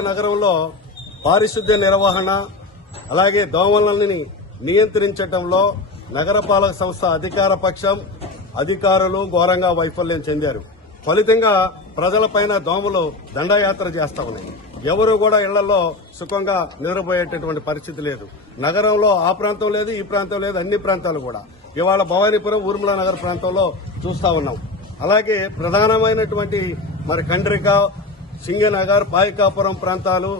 నగరంలో పారిశుద్ధ్య నిర్వహణ అలాగే దోమలని నియంత్రించడంలో నగరపాలక సంస్థ అధికార పక్షం అధికారులు ఘోరంగా వైఫల్యం చెందారు. ఫలితంగా ప్రజలపైన దోమలు దండయాత్ర చేస్తా ఉన్నాయి. ఎవరు కూడా ఇళ్ళలో సుఖంగా నిద్రపోయేటటువంటి పరిస్థితి లేదు. నగరంలో ఆ ప్రాంతం లేదు ఈ ప్రాంతం లేదు అన్ని ప్రాంతాలు కూడా. ఇవాళ భవానీపురం ఊర్మిళ నగర్ ప్రాంతంలో చూస్తా ఉన్నాం. అలాగే ప్రధానమైనటువంటి మరి కండ్రిక సింగనగర్ బాయికాపురం ప్రాంతాలు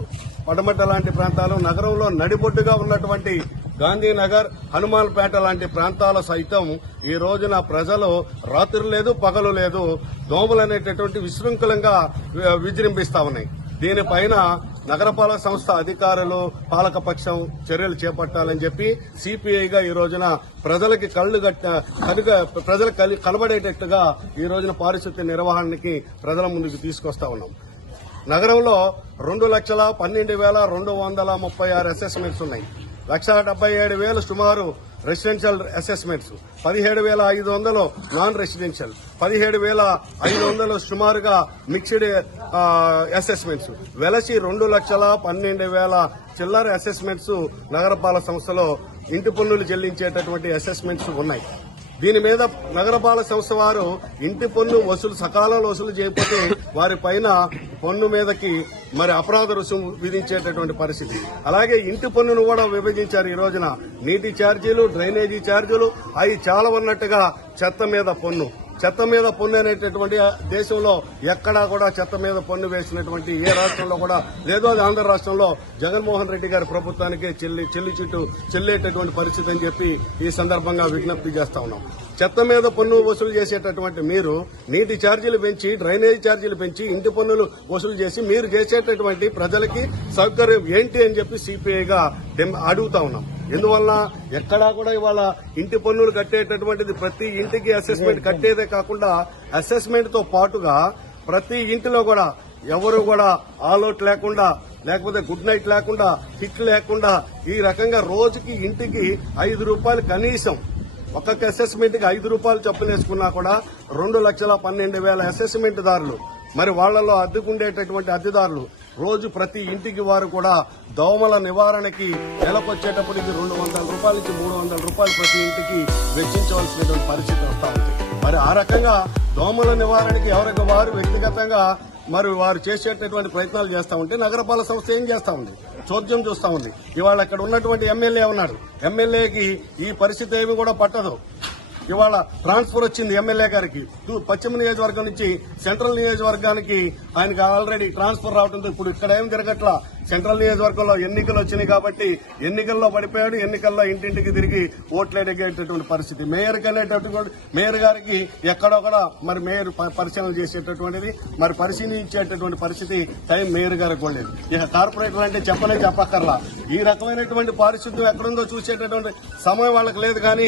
పడమట లాంటి ప్రాంతాలు నగరంలో నడిబొడ్డుగా ఉన్నటువంటి గాంధీనగర్ హనుమాన్పేట లాంటి ప్రాంతాల సైతం ఈ రోజున ప్రజలు రాత్రి లేదు పగలు లేదు దోమలు అనేటటువంటి విశృంఖలంగా వి- విజృంభిస్తా ఉన్నాయి. దీనిపైన నగరపాలక సంస్థ అధికారులు పాలకపక్షం చర్యలు చేపట్టాలని చెప్పి సిపిఐగా ఈ రోజున ప్రజలకి కళ్ళు గట్ట కనుక ప్రజలకు కలి- కనబడేటట్టుగా ఈ రోజున పారిశుద్ధ్య నిర్వహణకి ప్రజల ముందుకు తీసుకొస్తా ఉన్నాం. నగరంలో రెండు లక్షల పన్నెండు వేల రెండు వందల ముప్పై ఆరు అసెస్మెంట్స్ ఉన్నాయి. లక్ష డెబ్బై ఏడు వేలు సుమారు రెసిడెన్షియల్ అసెస్మెంట్స్ పదిహేడు వేల ఐదు వందలు నాన్ రెసిడెన్షియల్ పదిహేడు వేల ఐదు వందలు సుమారుగా మిక్స్డ్ అసెస్మెంట్స్ వెలసి రెండు లక్షల పన్నెండు వేల చిల్లర అసెస్మెంట్స్ నగరపాలక సంస్థలో ఇంటి పన్నులు చెల్లించేటటువంటి అసెస్మెంట్స్ ఉన్నాయి. దీని మీద నగరపాలక సంస్థ వారు ఇంటి పన్ను వసూలు సకాలంలో వసూలు చేయకపోతే వారి పైన పన్ను మీదకి మరి అపరాధ రుసుము విధించేటటువంటి పరిస్థితి. అలాగే ఇంటి పన్నును కూడా విభజించారు ఈ రోజున. నీటి ఛార్జీలు డ్రైనేజీ ఛార్జీలు అవి చాలా ఉన్నట్టుగా చెత్త మీద పన్ను. చెత్త మీద పన్ను అనేటటువంటి దేశంలో ఎక్కడా కూడా చెత్త మీద పన్ను వేసినటువంటి ఏ రాష్ట్రంలో కూడా లేదో. అది ఆంధ్ర రాష్ట్రంలో జగన్మోహన్ రెడ్డి గారి ప్రభుత్వానికే చెల్లి చెల్లి చుట్టూ చెల్లేటటువంటి పరిస్థితి అని చెప్పి ఈ సందర్భంగా విజ్ఞప్తి చేస్తా ఉన్నాం. చెత్త మీద పన్ను వసూలు చేసేటటువంటి మీరు నీటి ఛార్జీలు పెంచి డ్రైనేజ్ ఛార్జీలు పెంచి ఇంటి పన్నులు వసూలు చేసి మీరు చేసేటటువంటి ప్రజలకి సౌకర్యం ఏంటి అని చెప్పి సిపిఐగా అడుగుతా ఉన్నాం. ఎందువల్ల ఎక్కడా కూడా ఇవాళ ఇంటి పన్నులు కట్టేటటువంటిది ప్రతి ఇంటికి అసెస్మెంట్ కట్టేదే కాకుండా అసెస్మెంట్తో పాటుగా ప్రతి ఇంటిలో కూడా ఎవరు కూడా ఆల్అౌట్ లేకుండా లేకపోతే గుడ్ నైట్ లేకుండా హిట్ లేకుండా ఈ రకంగా రోజుకి ఇంటికి ఐదు రూపాయలు కనీసం ఒక్కొక్క అసెస్మెంట్కి ఐదు రూపాయలు చెప్పులు వేసుకున్నా కూడా రెండు లక్షల పన్నెండు వేల అసెస్మెంట్ దారులు. మరి వాళ్ళలో అద్దెకుండేటటువంటి అద్దెదారులు రోజు ప్రతి ఇంటికి వారు కూడా దోమల నివారణకి నెలకొచ్చేటప్పటికి రెండు వందల రూపాయల నుంచి మూడు వందల రూపాయలు ప్రతి ఇంటికి వెచ్చించవలసినటువంటి పరిస్థితి వస్తా ఉంది. మరి ఆ రకంగా దోమల నివారణకి ఎవరికి వారు వ్యక్తిగతంగా మరి వారు చేసేటటువంటి ప్రయత్నాలు చేస్తూ ఉంటే నగరపాలక సంస్థ ఏం చేస్తా ఉంది? చోద్యం చూస్తా ఉంది. ఇవాళ ఇక్కడ ఉన్నటువంటి ఎమ్మెల్యే ఉన్నాడు ఎమ్మెల్యేకి ఈ పరిస్థితి ఏమి కూడా పట్టదు. ఇవాళ ట్రాన్స్ఫర్ వచ్చింది ఎమ్మెల్యే గారికి. పశ్చిమ నియోజకవర్గం నుంచి సెంట్రల్ నియోజకవర్గానికి ఆయనకి ఆల్రెడీ ట్రాన్స్ఫర్ రావడంతో ఇప్పుడు ఇక్కడ ఏం జరగట్లా? సెంట్రల్ నియోజకవర్గంలో ఎన్నికలు వచ్చినాయి కాబట్టి ఎన్నికల్లో పడిపోయాడు ఎన్నికల్లో ఇంటింటికి తిరిగి ఓట్లు అడిగేటటువంటి పరిస్థితి. మేయర్కి వెళ్ళేటటువంటి మేయర్ గారికి ఎక్కడొక్కడ మరి మేయర్ పరిశీలన చేసేటటువంటిది మరి పరిశీలించేటటువంటి పరిస్థితి టైం మేయర్ గారికి కూడా లేదు. ఇక కార్పొరేటర్ అంటే చెప్పనే చెప్పక్కర్లా. ఈ రకమైనటువంటి పారిశుద్ధ్యం ఎక్కడుందో చూసేటటువంటి సమయం వాళ్ళకి లేదు కానీ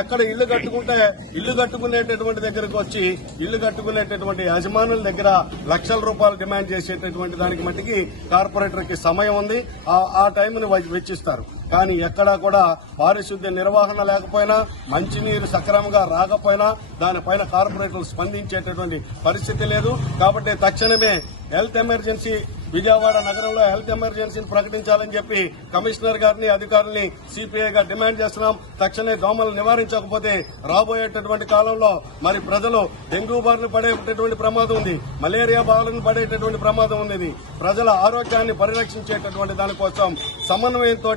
ఎక్కడ ఇల్లు కట్టుకుంటే ఇల్లు కట్టుకునేటటువంటి దగ్గరకు వచ్చి ఇల్లు కట్టుకునేటటువంటి యజమానుల దగ్గర లక్షల రూపాయలు డిమాండ్ చేసేటటువంటి దానికి మట్టికి కార్పొరేటర్కి సమయం ఉంది. ఆ- ఆ టైంని వెచ్చిస్తారు. కానీ ఎక్కడా కూడా పారిశుద్ధ్య నిర్వహణ లేకపోయినా మంచినీరు సక్రమంగా రాకపోయినా దానిపైన కార్పొరేటర్లు స్పందించేటటువంటి పరిస్థితి లేదు. కాబట్టి తక్షణమే హెల్త్ ఎమర్జెన్సీ విజయవాడ నగరంలో హెల్త్ ఎమర్జెన్సీని ప్రకటించాలని చెప్పి కమిషనర్ గారిని అధికారుల్ని సిపిఐగా డిమాండ్ చేస్తున్నాం. తక్షణమే దోమలు నివారించకపోతే రాబోయేటటువంటి కాలంలో మరి ప్రజలు డెంగ్యూ బారిన పడేటటువంటి ప్రమాదం ఉంది. మలేరియా బారిన పడేటటువంటి ప్రమాదం ఉంది. ప్రజల ఆరోగ్యాన్ని పరిరక్షించేటటువంటి దానికోసం సమన్వయంతో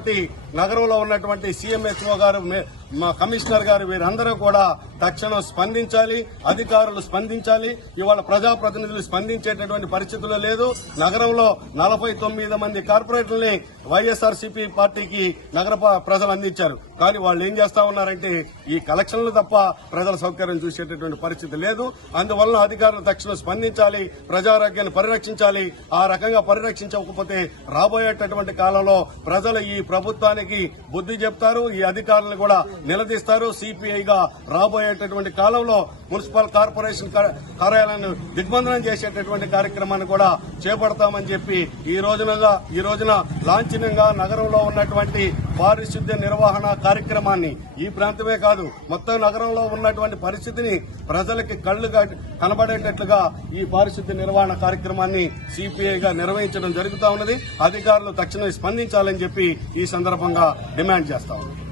నగరంలో ఉన్నటువంటి సీఎంహెచ్ఓ గారు మా కమిషనర్ గారు వీరందరూ కూడా తక్షణం స్పందించాలి అధికారులు స్పందించాలి. ఇవాళ ప్రజాప్రతినిధులు స్పందించేటటువంటి పరిస్థితుల్లో లేదు. నగరంలో నలభై తొమ్మిది మంది కార్పొరేటర్ని వైఎస్ఆర్సీపీ పార్టీకి నగర ప్రజలు అందించారు. కానీ వాళ్ళు ఏం చేస్తా ఉన్నారంటే ఈ కలెక్షన్లు తప్ప ప్రజల సౌకర్యం చూసేటటువంటి పరిస్థితి లేదు. అందువలన అధికారులు తక్షణం స్పందించాలి ప్రజారోగ్యాన్ని పరిరక్షించాలి. ఆ రకంగా పరిరక్షించకపోతే రాబోయేటటువంటి కాలంలో ప్రజలు ఈ ప్రభుత్వానికి బుద్ధి చెప్తారు ఈ అధికారులను కూడా నిలదీస్తారు. సిపిఐగా రాబోయేటటువంటి కాలంలో మున్సిపల్ కార్పొరేషన్ కార్యాలయాన్ని దిగ్బంధనం చేసేటటువంటి కార్యక్రమాన్ని కూడా చేపడతామని చెప్పి ఈ రోజునగా ఈ రోజున లాంఛనంగా నగరంలో ఉన్నటువంటి పారిశుద్ధ్య నిర్వహణ కార్యక్రమాన్ని ఈ ప్రాంతమే కాదు మొత్తం నగరంలో ఉన్నటువంటి పరిస్థితిని ప్రజలకి కళ్ళు కనబడేటట్లుగా ఈ పారిశుద్ధ్య నిర్వహణ కార్యక్రమాన్ని సిపిఐగా నిర్వహించడం జరుగుతూ ఉన్నది. అధికారులు తక్షణమే స్పందించాలని చెప్పి ఈ సందర్భంగా డిమాండ్ చేస్తా ఉన్నాం